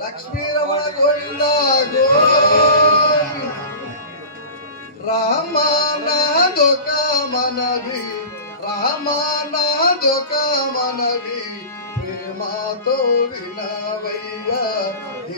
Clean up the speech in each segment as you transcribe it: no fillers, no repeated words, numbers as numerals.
లక్ష్మీ రమణ గోవింద రామానాదొక మనవి రామానాదొక మనవి ప్రేమతో వినవయ్యా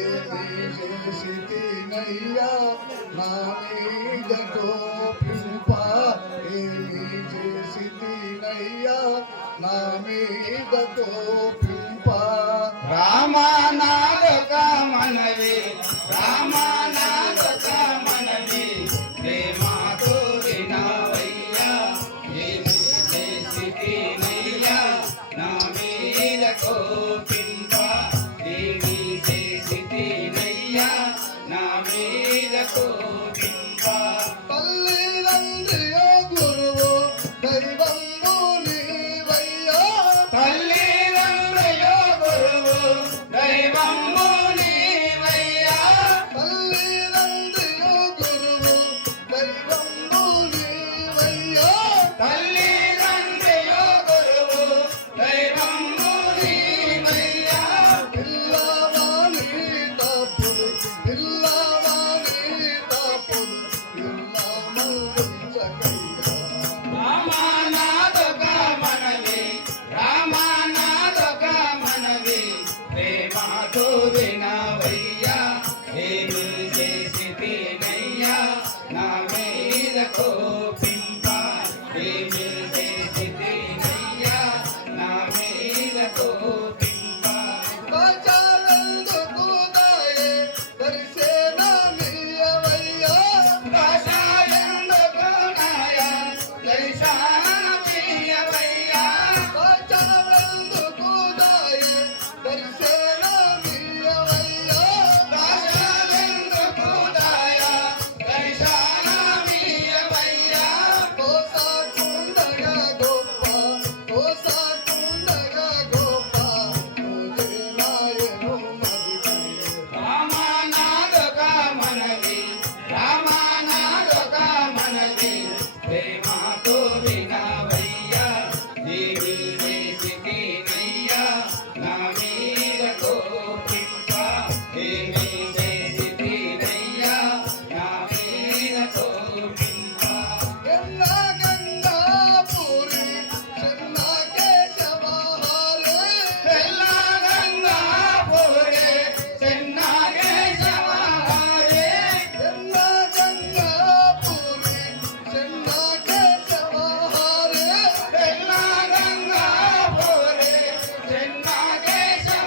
ఏమి చేసినయ్యా నా మీద కోపింప ఏమి చేసినయ్యా నా మీద కోపింప రామానాదొక మనవి రామానాదొక మనవి ప్రేమతో వినవయ్యా ఏమి చేసినయ్యా నా మీద కోపింప ఏమి చేసినయ్యా నా మీద కోపింప తల్లిదండ్రియో గురువు దైవము నీవయ్యా తల్లిదండ్రియో గురువు దైవము నీవయ్యా తల్లిదండ్రియో గురువు దైవము నీవయ్యా తల్లిదండ్రియో గురువు దైవము నీవయ్యా పిల్లవాని తప్పులు పిల్లవాని తప్పులు పిల్లమంచకయ్యా రామానాదొక మనవి రామానాదొక మనవి ప్రేమతో వినవయ్యా ఏమి చేసినయ్యా నా మీద కోపింప ఏమి చేసినయ్యా నా మీద కోపింప కాచాలందుకు దాయే దర్శన మీయవయ్యా కాషాయందుకు నాయ దర్శనమియ్యవయ్యా కాచాలందుకు దాయే దర్శన మీయవయ్యా కాషాయందుకు నాయ దర్శనమియ్యవయ్యా కోసాకుండగా గొప్ప కోసాకుండగా గొప్ప పూజనాయను మదికి రామానాదొక మనవి రామానాదొక మనవి ప్రేమతో వినవయ్యా దేవి చేసినయ్యా నా మీద కోపింప ఏమి చేసినయ్యా నా మీద కోపింప ఎన్నా గంగా పూరి చిన్న కేశవహారే తెల్లగంగాపురే చెన్నాగేశవహారే ఎన్నా గంగా పూరి చిన్న కేశవహారే తెల్లగంగాపురే చెన్నాగేశవహారే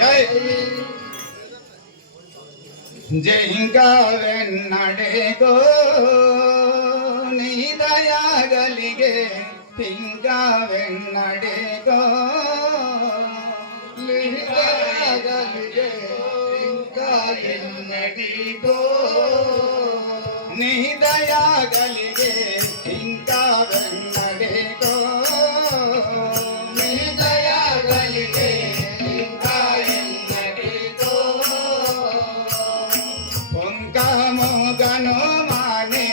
జై జయింగా వెన్నడేగో నీ దయాగలిగే ఇంకా వెన్నడేగో లిహితగలిగే ఇంకా ఎన్నటికో నీ దయాగలిగే ఇంకా వెన్నడేగో నీ దయగలిగే ఇంకా ఎన్నటికో పొంగమోగను మానే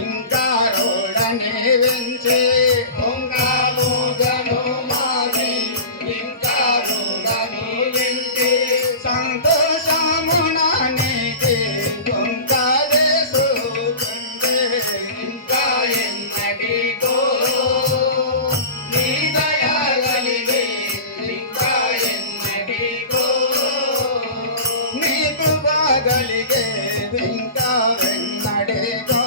ఇంకా రోడనే వెంచే పొంగమోగను మాది ఇంకా రుణము వింటే సంతోషమునానేది పొంగదేసుకుండే ఇంకా ఎన్నటికో నీ దయగలిగే ఇంకా ఎన్నటికో నీ కృపగలిగే ఇంకా వెన్నడేగో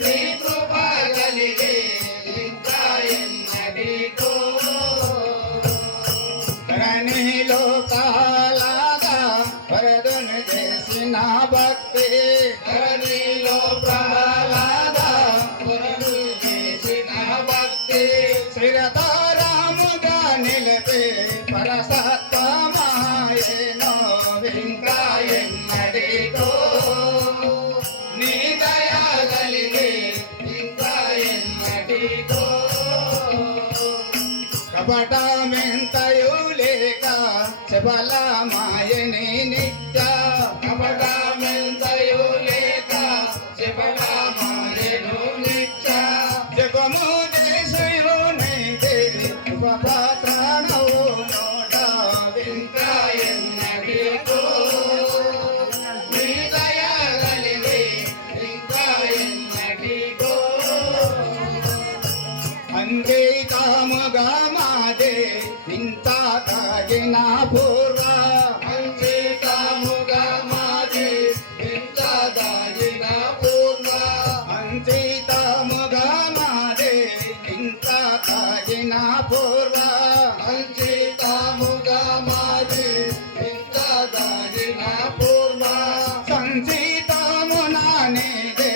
నీ కృపగలిగే ఇంకా ఎన్నటికో ధరణిలో కాలాగా వరదును చేసిన భక్తి ధరణిలో ప్రహ్లాద వరదు చేసిన భక్తి శ్రీరతారాముగా నిలిపే పరసత్వమాయనో ఇంకా ఎన్నటికో నీ దయగలిగే ఇంకా ఎన్నటికో కపటమెంతయు లేక శబలమాయని నిత్య కపటమెంతయు లేక శబలమాయను నిత్య జగము దేశయునైతే ఉపపాత్రణవు నోట ఇంకా ఎన్నటికో నీ దయగలిగే ఇంకా ఎన్నటికో అంకితముగా మాదే ఇంత తాగిన పూర్వ అంకితముగా మాది ఇంత దాగిన పూర్ణ అంకితముగా మాదే ఇంత తాగిన పూర్వ అంకితముగా మాది ఇంత దాగిన పూర్ణ సంచితమునానేదే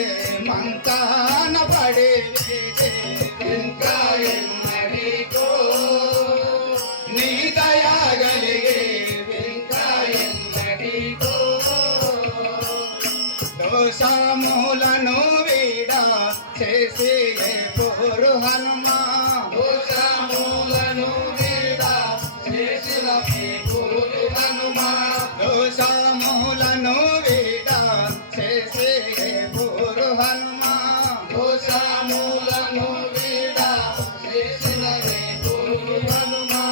మంతాన పడి ఇంకా ఎన్నటికో నీ దయాగలిగే ఇంకా ఎన్నటికో దోషములను వీడా చేసి పోరు హనుమా దోషములను వీడ చేసిన గురు హనుమా దోషములను వీడా చేసి పోరు హనుమా దోషములను వీడ చేసిన గురు హనుమా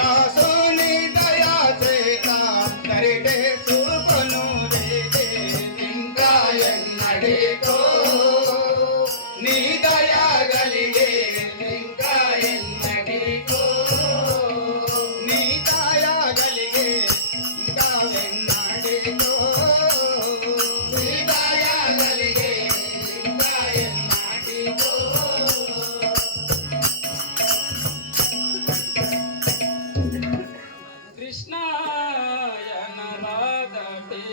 దాసుని దయా చేత దరిడే చూపను రేదే ఇంకా ఎన్నటికో నీ దయాగలిగే ఇంకా ఎన్నటికో నీ దయాగలిగే ఇంకా వెన్నడేగో నీ దయగలిగే ఇంకా ఎన్నటికో కృష్ణాయన రాధటే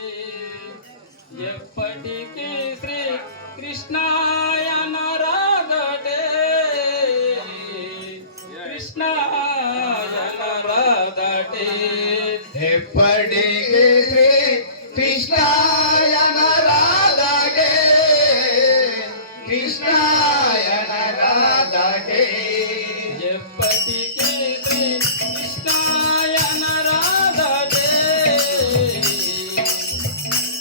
ఎప్పటికీ శ్రీ కృష్ణాయన రాధటే కృష్ణాయన రాధటే ఎప్పటికీ శ్రీ కృష్ణాయన రాధకే కృష్ణాయన రాధకే ఎప్పటికీ శ్రీ కృష్ణాయన రాధటే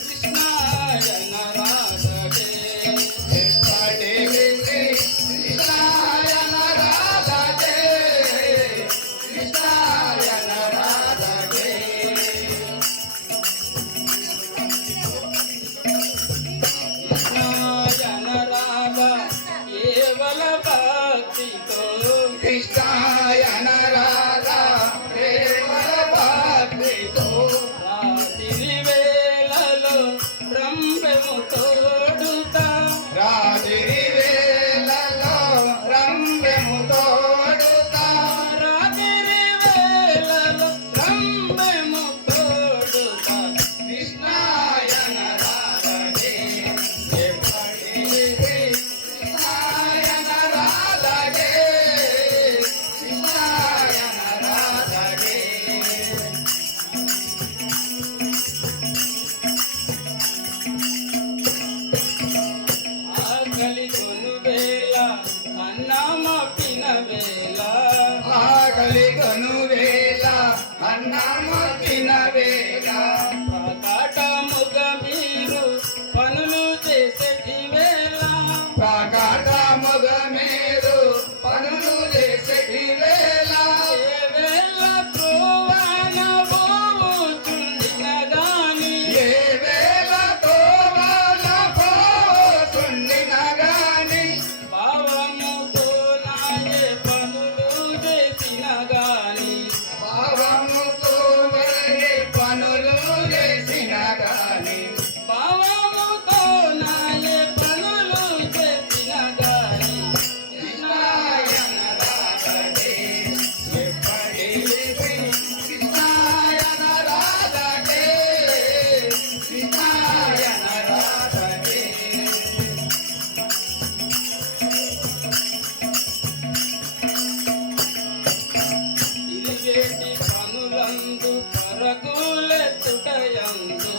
కృష్ణాయన రాధటే ఎప్పటికీ శ్రీ కృష్ణాయన రాధకే కృష్ణాయన రాధకే కృష్ణాయన రాధ అన్నమపిన వేళ ఆకలి కనువేళ అన్నమతిన వేళ ప్రకటముగ మీరు పనులు చేసేటి వేళ ప్రకటముగ మీరు పనులు చేసేటి వేళ ఏ వేళ త్రోవన పోవుచుండిన గాని ఏ వేళతో వాళ్ళ పోతుండిన గాని భావముతో నాయే పనులు చేసిన గాని భావముతో వేరే పనులు చేసిన గాని భావముతో నాయే పనులు చేసిన గాని కృష్ణాయన రాధటే ఎప్పటికీ కృష్ణాయన రాధటే కృష్ణాయన రాధటే తిరిగేటి పనులందు పరుగులెత్తుటయందు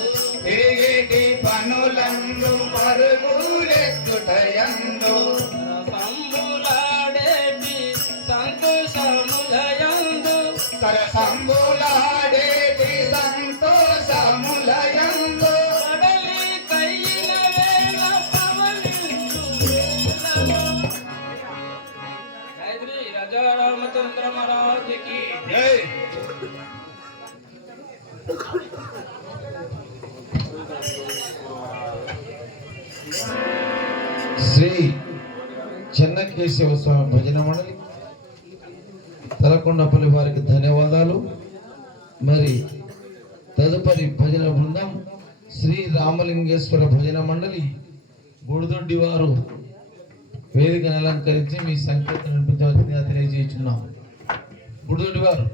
తిరిగేటి పనులందు పరుగులెత్తుటయందు సంబులాడేటి సంతోషములయందు సరసంబులాడేటి సంతోషములయందు కడలి కయ్యిన వేళ పవలించు వేళలో. గాయత్రి రాజా రామచంద్ర మహారాజుకి జై శ్రీ చెన్నకేశవ స్వామి భజన మండలి తలకొండపల్లి వారికి ధన్యవాదాలు. మరి తదుపరి భజన బృందం శ్రీ రామలింగేశ్వర భజన మండలి గుడిదొడ్డి వారు వేదికను అలంకరించి మీ సంకేతం నడిపించవలసిందిగా తెలియజేస్తున్నాం. గుడిదొడ్డి వారు